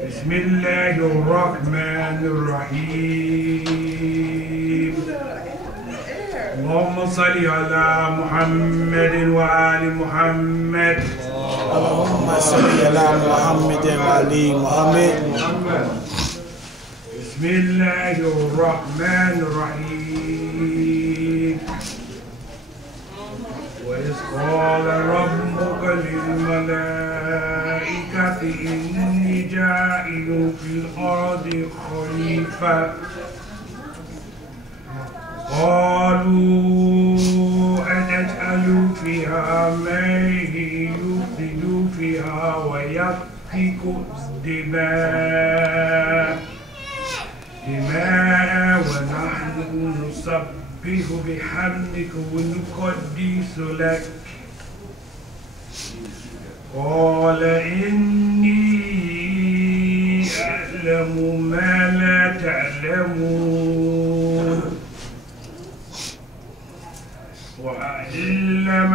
بسم الله الرحمن الرحيم. اللهم صل على محمد وآل محمد. اللهم صل على محمد وآل محمد. بسم الله الرحمن الرحيم. وإذ قال ربك للملائكة إني جاعل في الأرض خليفة قالوا أتجعل فيها من يفسد فيها ويسفك الدماء ونحن نسبح بحمدك ونقدس لك قال إني أعلم ما لا تعلمون. وعلم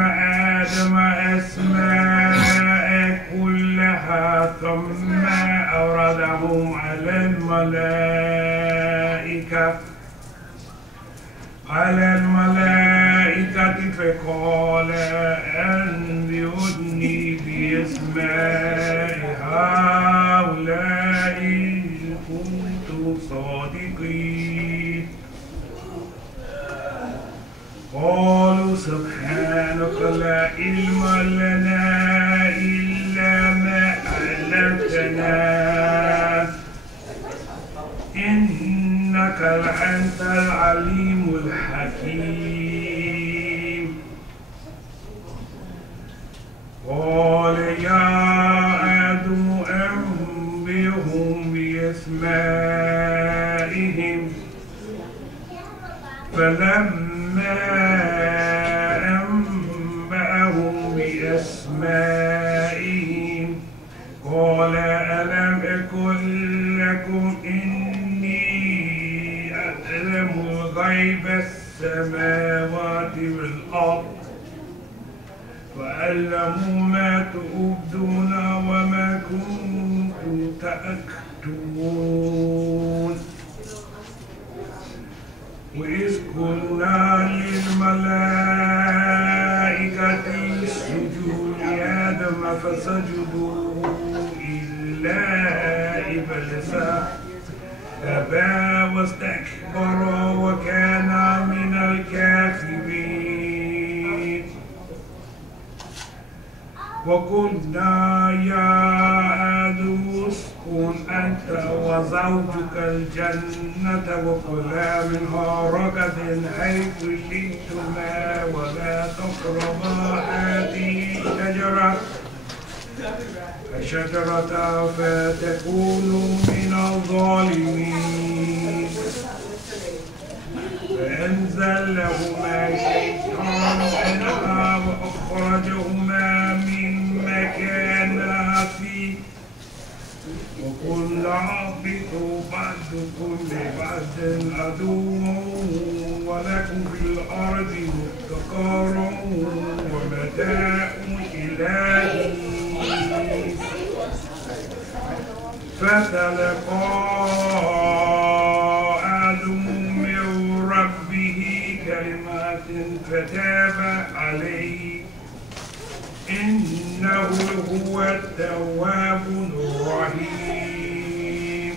آدم أسماء كلها ثم أوردهم على الملائكة فقال أنبئوني بأسماء هؤلاء إن كنتم صادقين. قالوا سبحانك لا علم لنا إلا ما علمتنا إنك أنت العليم الحكيم. قال يا آدم أنبئهم بأسمائهم فلما أنبأهم بأسمائهم قال ألم أقل لكم إني أعلم غيب السماوات والأرض وأعلم ما تبدون وما كنتم تكتمون. وإذ قلنا للملائكة اسجدوا لآدم فسجدوا إلا إبليس أبى واستكبر وكان من الكافرين. وقلنا يا آدم اسكن أنت وزوجك الجنة وكلا منها رغدا حيث شئتما ولا تقربا هذه الشجرة فتكونوا من الظالمين. فأنزلهما الشيطان عنها وأخرجهما مما كانا فيه وقلنا اهبطوا بعضكم لبعض عدو ولكم في الأرض مستقر ومتاع إلى حين. فتلقى آدم من ربه كلمات فتاب عليه إنه هو التواب الرحيم.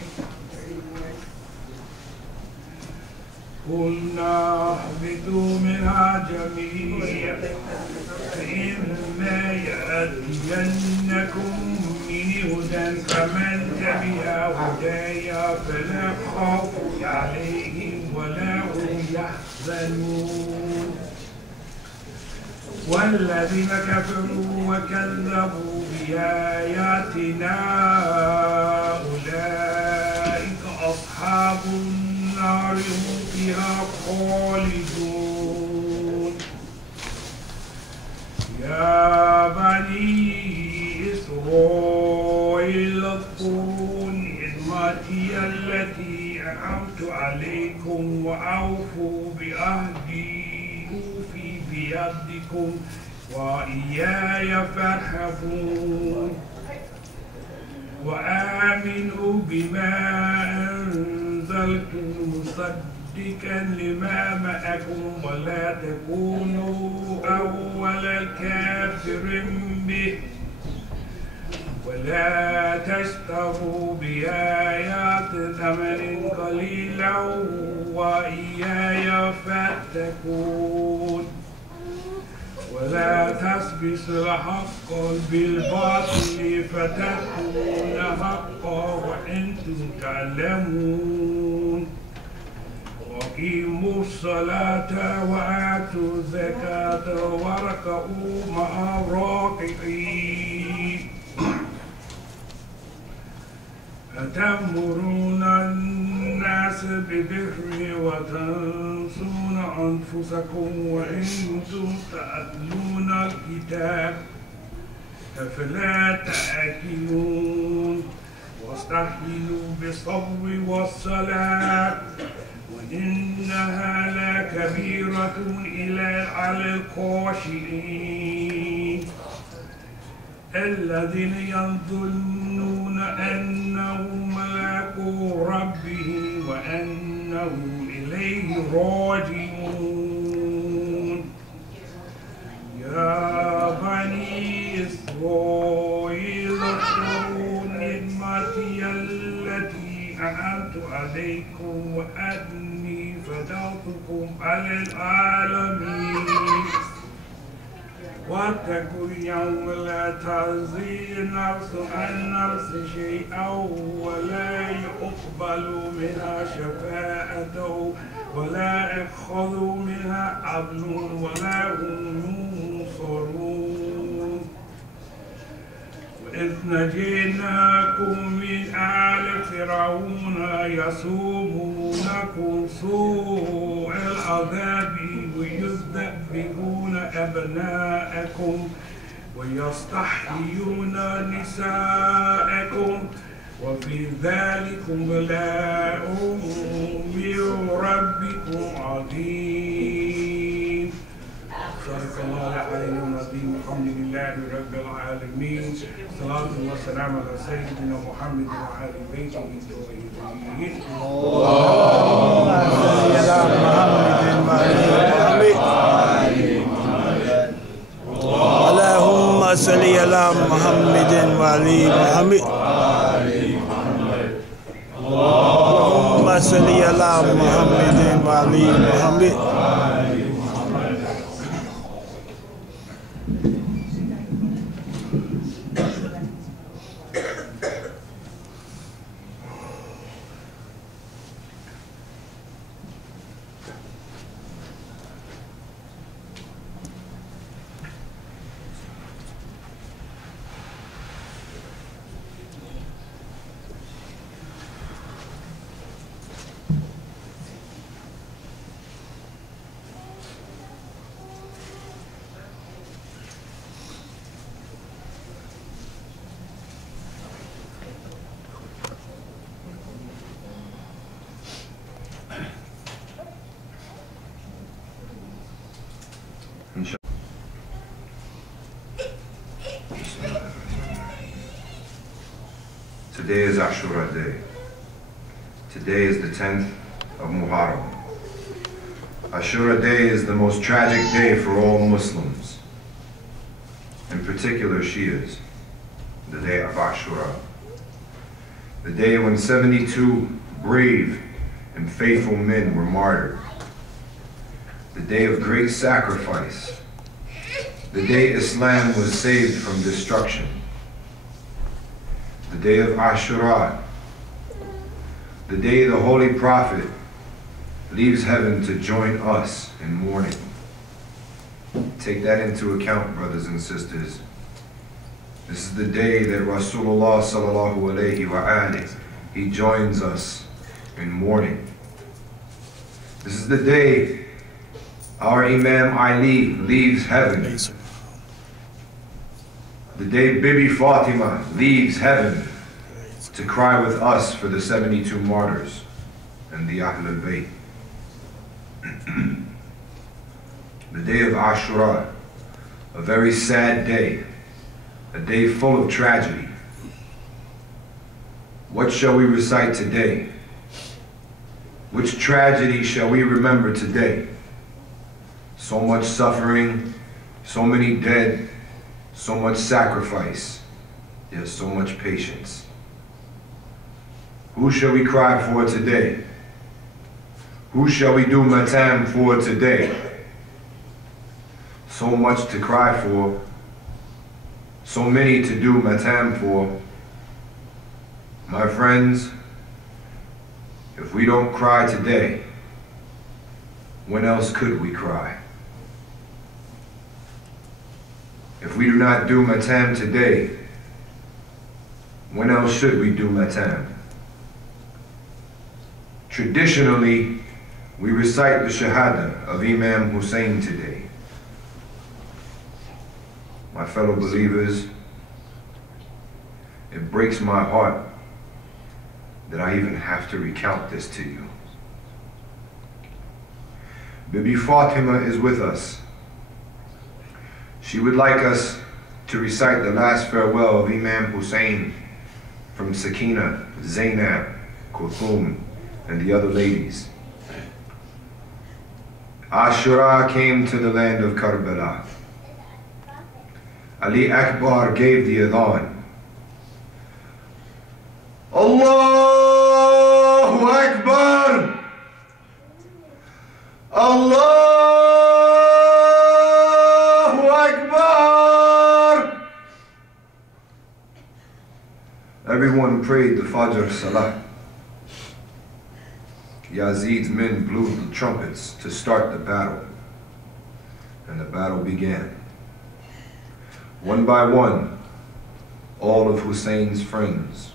قلنا اهبطوا منها جميعا فإما يأتينكم مني هدى فمن تبع هداي فلا خوف عليهم ولا هم يحزنون. والذين كفروا وكذبوا بآياتنا أولئك أصحاب النار هم فيها خالدون. يا بني إسرائيل اذكروا نعمتي التي أنعمت عليكم وأوفوا بعهدي أوفي بعهدكم وإياي فارهبون. وآمنوا آمنوا بما أنزلت مصدقا لما معكم ولا تكونوا أول كافر به ولا تشتروا بآيات ثمنا قليلا وإياي فاتقون ولا تلبسوا الحق بالباطل فتكون حقا وأنتم تعلمون وأقيموا الصلاة وآتوا الزكاة واركعوا مع الراكعين أتأمرون الناس بالبر وتنسون أنفسكم وأنتم تتلون الكتاب أفلا تأكلون واستعينوا بالصبر والصلاة وإنها لكبيرة إلا على الخاشعين الذين يظنون أنهم ملاقو ربهم وأنهم إليه راجعون يا بني إسرائيل اذكروا نعمتي التي أنعمت عليكم وأني فضلتكم على العالمين واتقوا اليوم لا تجزي نفس عن نفس شيئا ولا يقبل منها شفاعة ولا يأخذ منها عدل ولا هم ينصرون وإذ نجيناكم من آل فرعون يسومونكم سوء العذاب ويذبحون أبناءكم ويستحيون نساءكم وفي ذلكم بلاء من ربكم عظيم صدق الله العلي العظيم الحمد لله رب العالمين الصلاة والسلام على سيدنا محمد وعلى بيته الطاهرين اللهم صل على محمد وعلى محمد اللهم صل على محمد وعلى محمد Insha. Today is Ashura day. Today is the 10th of Muharram. Ashura day is the most tragic day for all Muslims, in particular Shias, the day of Ashura. The day when 72 brave and faithful men were martyred. The day of great sacrifice. The day Islam was saved from destruction. The day of Ashura. The day the Holy Prophet leaves heaven to join us in mourning. Take that into account, brothers and sisters. This is the day that Rasulullah sallallahu alayhi wa alihi, he joins us in mourning. This is the day our Imam Ali leaves heaven. The day Bibi Fatima leaves heaven to cry with us for the 72 martyrs and the Ahl-al-Bayt. The day of Ashura, a very sad day, a day full of tragedy. What shall we recite today? Which tragedy shall we remember today? So much suffering, so many dead, so much sacrifice, yet so much patience. Who shall we cry for today? Who shall we do matam for today? So much to cry for, so many to do matam for. My friends, if we don't cry today, when else could we cry? If we do not do matam today, when else should we do matam? Traditionally, we recite the Shahada of Imam Hussein today. My fellow believers, it breaks my heart that I even have to recount this to you. Bibi Fatima is with us. She would like us to recite the last farewell of Imam Hussein from Sakina, Zainab, Kulthum, and the other ladies. Ashura came to the land of Karbala. Ali Akbar gave the adhan. Allahu Akbar! Allahu Akbar! Everyone prayed the Fajr Salah. Yazid's men blew the trumpets to start the battle, and the battle began. One by one, all of Hussein's friends,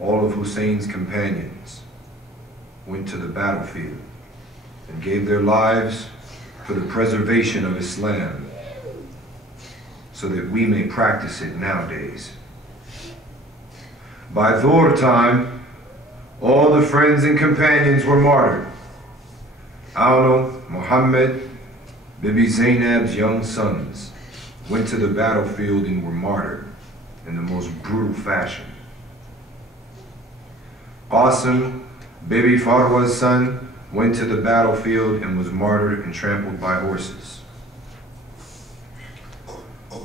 all of Hussein's companions went to the battlefield and gave their lives for the preservation of Islam so that we may practice it nowadays. By Dhuhr time, all the friends and companions were martyred. Auno, Muhammad, Bibi Zainab's young sons went to the battlefield and were martyred in the most brutal fashion. Qasim, Bibi Farwa's son, went to the battlefield and was martyred and trampled by horses.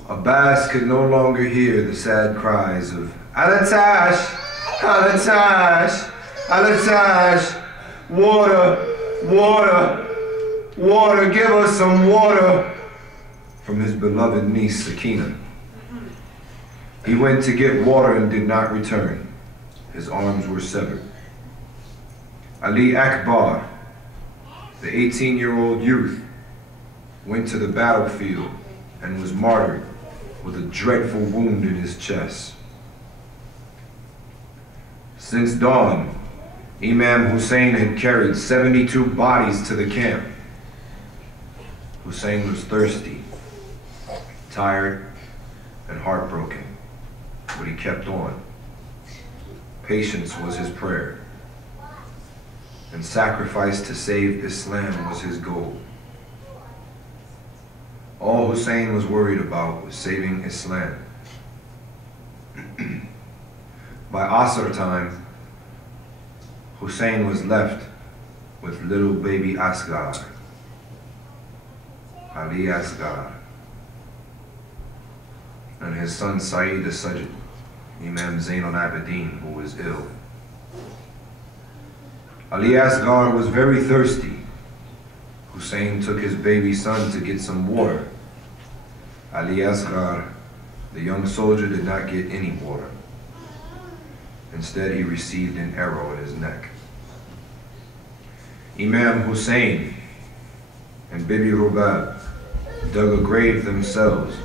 Abbas could no longer hear the sad cries of Al-Atash, Al-Atash, Al-Atash, water, water, water, give us some water, from his beloved niece Sakina. He went to get water and did not return. His arms were severed. Ali Akbar, the 18-year-old youth, went to the battlefield and was martyred with a dreadful wound in his chest. Since dawn, Imam Hussein had carried 72 bodies to the camp. Hussein was thirsty, tired, and heartbroken, but he kept on. Patience was his prayer, and sacrifice to save Islam was his goal. All Hussein was worried about was saving Islam. By Asr time, Hussein was left with little baby Asghar, Ali Asghar, and his son Saeed as-Sajid, Imam Zain al-Abidin, who was ill. Ali Asghar was very thirsty. Hussein took his baby son to get some water. Ali Asghar, the young soldier, did not get any water. Instead, he received an arrow in his neck. Imam Hussein and Bibi Rubab dug a grave themselves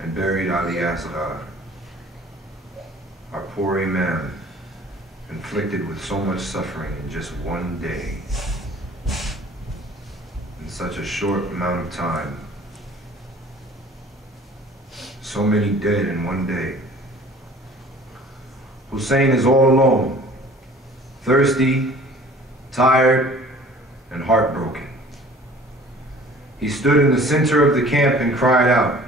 and buried Ali Asghar. Our poor Imam, inflicted with so much suffering in just one day, in such a short amount of time, so many dead in one day. Hussein is all alone, thirsty, tired, and heartbroken. He stood in the center of the camp and cried out,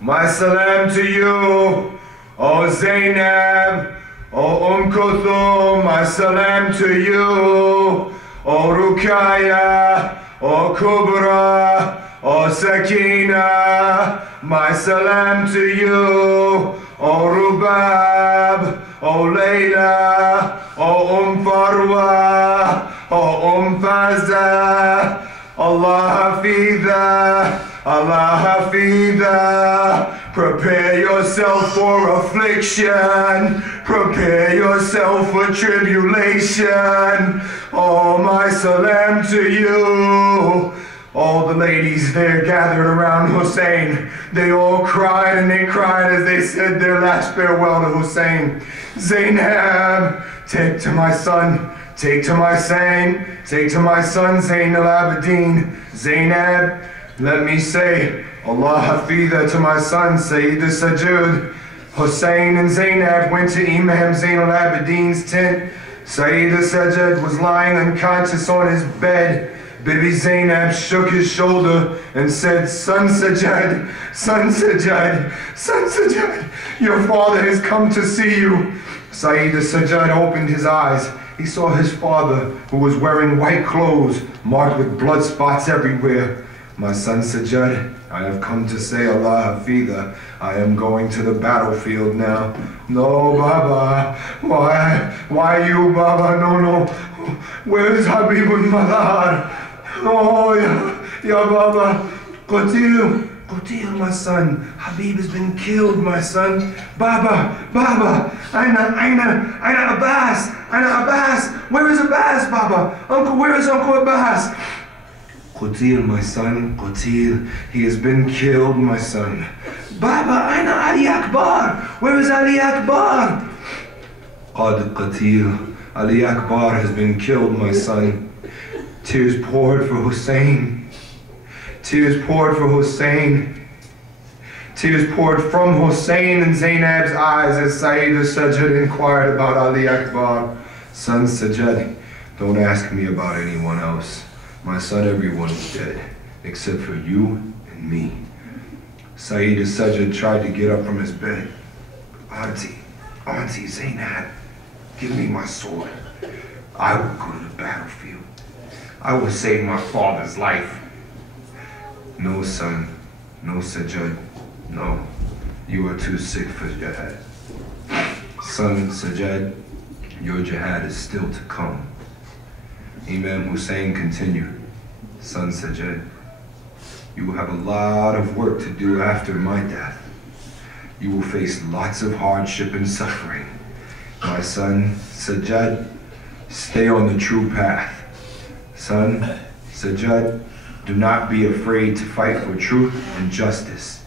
"My salam to you, O Zainab, O Kulthum, my salam to you. O Ruqayya, O Kubra, O Sakina, my salam to you. O Rubab, O Layla, O Farwa, O Fazza, Allah Hafidha, Allah Hafidha. Prepare yourself for affliction. Prepare yourself for tribulation. Oh, my salam to you. All the ladies there gathered around Hussein. They all cried and they cried as they said their last farewell to Hussein. Zainab, take to my son. Take to my son. Take to my son Zain al-Abidin. Zainab, let me say, Allah Hafidha to my son Sayyid al-Sajud. Hussein and Zainab went to Imam Zain al-Abidin's tent. Sayyid al-Sajud was lying unconscious on his bed. Bibi Zainab shook his shoulder and said, Son Sajjad, Son Sajjad, Son Sajjad, your father has come to see you. Sayyid al-Sajjad opened his eyes. He saw his father, who was wearing white clothes, marked with blood spots everywhere. My son Sajjad, I have come to say Allah Hafidha. I am going to the battlefield now. No, Baba. Why you, Baba? No. Where is Habib al-Madar? Oh, ya Baba. Qatil, my son. Habib has been killed, my son. Baba. Aina Abbas. Where is Abbas, Baba? Uncle, where is Uncle Abbas? Qatil, my son, Qatil. He has been killed, my son. Baba, Aina Ali Akbar. Where is Ali Akbar? Qad Qatil. Ali Akbar has been killed, my son. Tears poured for Hussein. Tears poured for Hussein. Tears poured from Hussein in Zainab's eyes as Sayyid al-Sajjad inquired about Ali Akbar. Son Sajjad, don't ask me about anyone else. My son, everyone is dead, except for you and me. Sayyid al-Sajjad tried to get up from his bed. Auntie Zainab, give me my sword. I will go to the battlefield. I will save my father's life. No, son. No, Sajjad. No. You are too sick for jihad. Son Sajjad, your jihad is still to come. Imam Hussein continued. Son Sajjad, you will have a lot of work to do after my death. You will face lots of hardship and suffering. My son Sajjad, stay on the true path. Son Sajjad, do not be afraid to fight for truth and justice.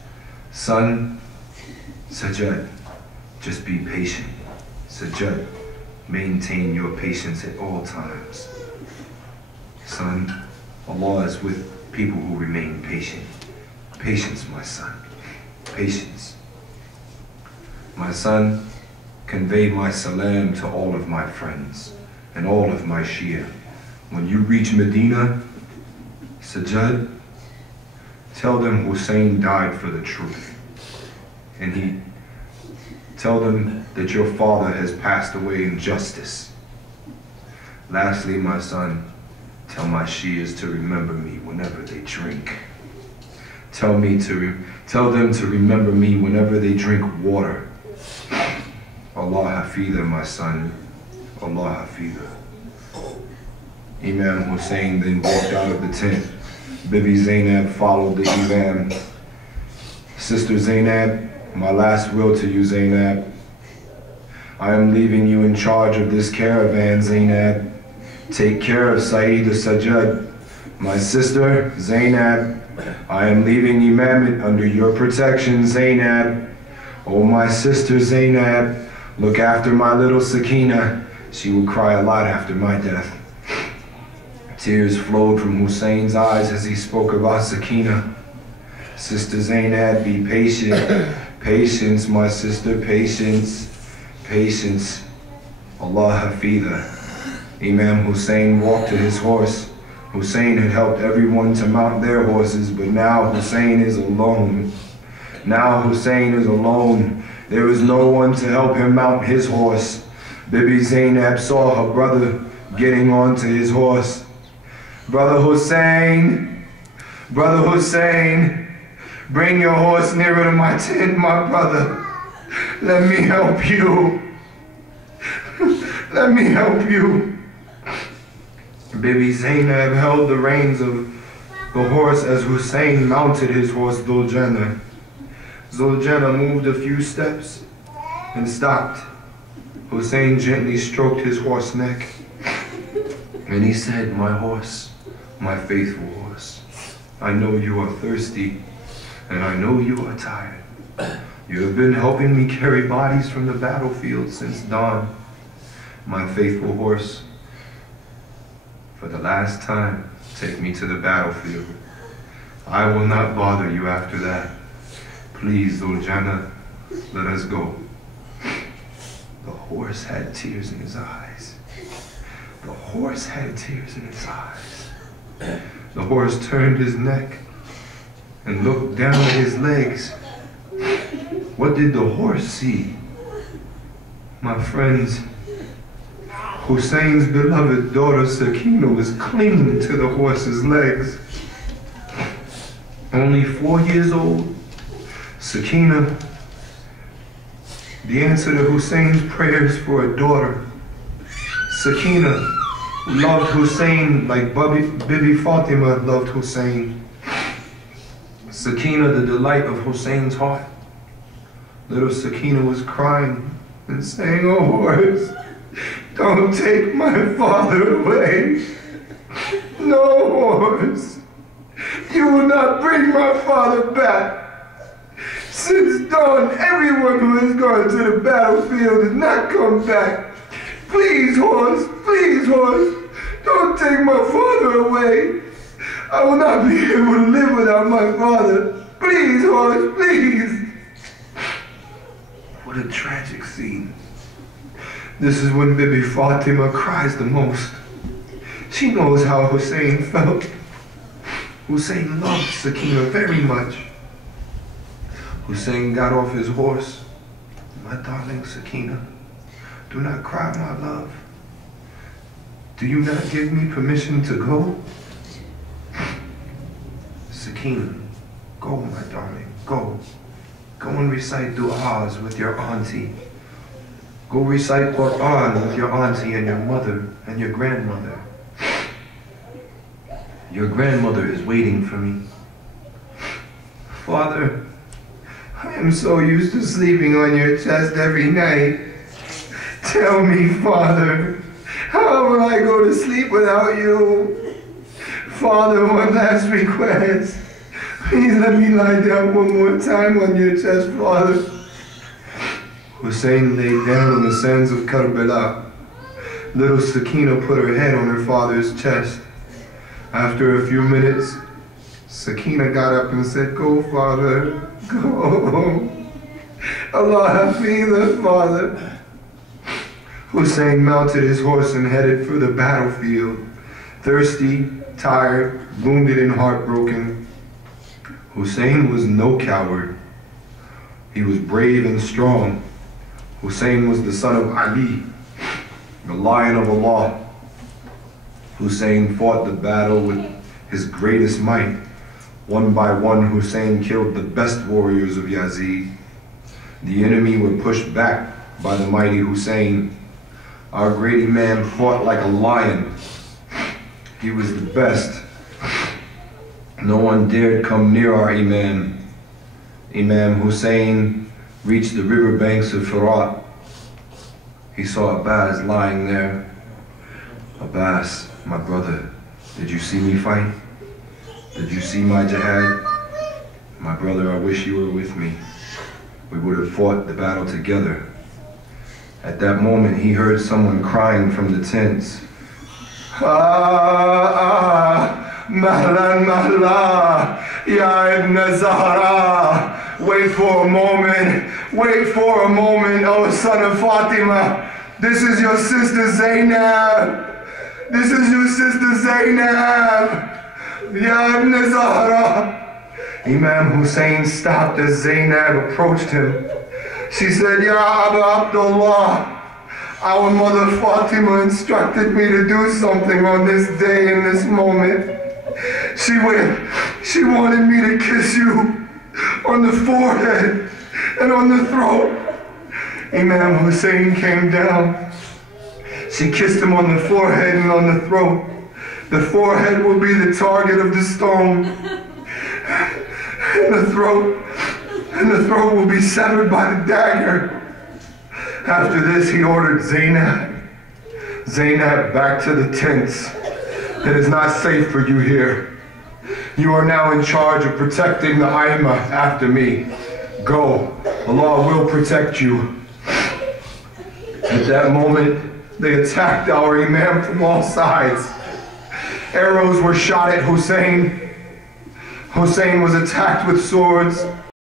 Son Sajjad, just be patient. Sajjad, maintain your patience at all times. Son, Allah is with people who remain patient. Patience, my son. Patience. My son, convey my salam to all of my friends and all of my Shia. When you reach Medina, Sajjad, tell them Hussein died for the truth. And tell them that your father has passed away in justice. Lastly, my son, tell my Shias to remember me whenever they drink. Tell them to remember me whenever they drink water. Allah Hafidha, my son. Allah Hafidha. Imam Hussein then walked out of the tent. Bibi Zainab followed the Imam. Sister Zainab, my last will to you, Zainab. I am leaving you in charge of this caravan, Zainab. Take care of Sayyid al-Sajjad. My sister, Zainab, I am leaving Imamate under your protection, Zainab. Oh, my sister Zainab, look after my little Sakina. She will cry a lot after my death. Tears flowed from Hussein's eyes as he spoke about Sakina. Sister Zainab, be patient. Patience, my sister, patience. Patience. Allah Hafidha. Imam Hussein walked to his horse. Hussein had helped everyone to mount their horses, but now Hussein is alone. Now Hussein is alone. There is no one to help him mount his horse. Bibi Zainab saw her brother getting onto his horse. Brother Hussein, bring your horse nearer to my tent, my brother. Let me help you. Let me help you. Bibi Zainab held the reins of the horse as Hussein mounted his horse Duljana. Duljana moved a few steps and stopped. Hussein gently stroked his horse's neck, and he said, "My horse, my faithful horse, I know you are thirsty, and I know you are tired. You have been helping me carry bodies from the battlefield since dawn. My faithful horse, for the last time, take me to the battlefield. I will not bother you after that. Please, Duljana, let us go." The horse had tears in his eyes. The horse had tears in his eyes. The horse turned his neck and looked down at his legs. What did the horse see? My friends, Hussein's beloved daughter Sakina was clinging to the horse's legs. Only 4 years old, Sakina, the answer to Hussein's prayers for a daughter. Sakina loved Hussein like Bibi Fatima loved Hussein. Sakina, the delight of Hussein's heart. Little Sakina was crying and saying, "Oh horse, don't take my father away. No horse, you will not bring my father back. Since dawn, everyone who has gone to the battlefield has not come back. Please horse, don't take my father away. I will not be able to live without my father. Please horse, please." What a tragic scene. This is when Bibi Fatima cries the most. She knows how Hussein felt. Hussein loved Sakina very much. Hussein got off his horse. "My darling Sakina, do not cry, my love. Do you not give me permission to go?" "Sakina, go, my darling, go. Go and recite du'as with your auntie. Go recite Qur'an with your auntie and your mother and your grandmother. Your grandmother is waiting for me." "Father, I am so used to sleeping on your chest every night. Tell me, Father, how will I go to sleep without you? Father, one last request. Please let me lie down one more time on your chest, Father." Hussein lay down on the sands of Karbala. Little Sakina put her head on her father's chest. After a few minutes, Sakina got up and said, "Go, Father, go. Allah Hafidh, Father." Hussein mounted his horse and headed for the battlefield, thirsty, tired, wounded, and heartbroken. Hussein was no coward. He was brave and strong. Hussein was the son of Ali, the Lion of Allah. Hussein fought the battle with his greatest might. One by one, Hussein killed the best warriors of Yazid. The enemy were pushed back by the mighty Hussein. Our great Imam fought like a lion. He was the best. No one dared come near our Imam. Imam Hussein reached the riverbanks of Farad. He saw Abbas lying there. "Abbas, my brother, did you see me fight? Did you see my jihad? My brother, I wish you were with me. We would have fought the battle together." At that moment, he heard someone crying from the tents. Mahlan, mahla, ya ibn Zahra. Wait for a moment, oh son of Fatima. This is your sister Zainab. This is your sister Zainab. Ya ibn Zahra. Imam Hussein stopped as Zainab approached him. She said, "Ya abdAllah, Our mother Fatima instructed me to do something on this day, in this moment. She wanted me to kiss you on the forehead and on the throat. Imam Hussein came down. She kissed him on the forehead and on the throat. The forehead will be the target of the stone. And the throat will be severed by the dagger. After this, he ordered Zainab, back to the tents. It is not safe for you here. You are now in charge of protecting the Aima after me. Go, Allah will protect you. At that moment, they attacked our Imam from all sides. Arrows were shot at Hussein. Hussein was attacked with swords.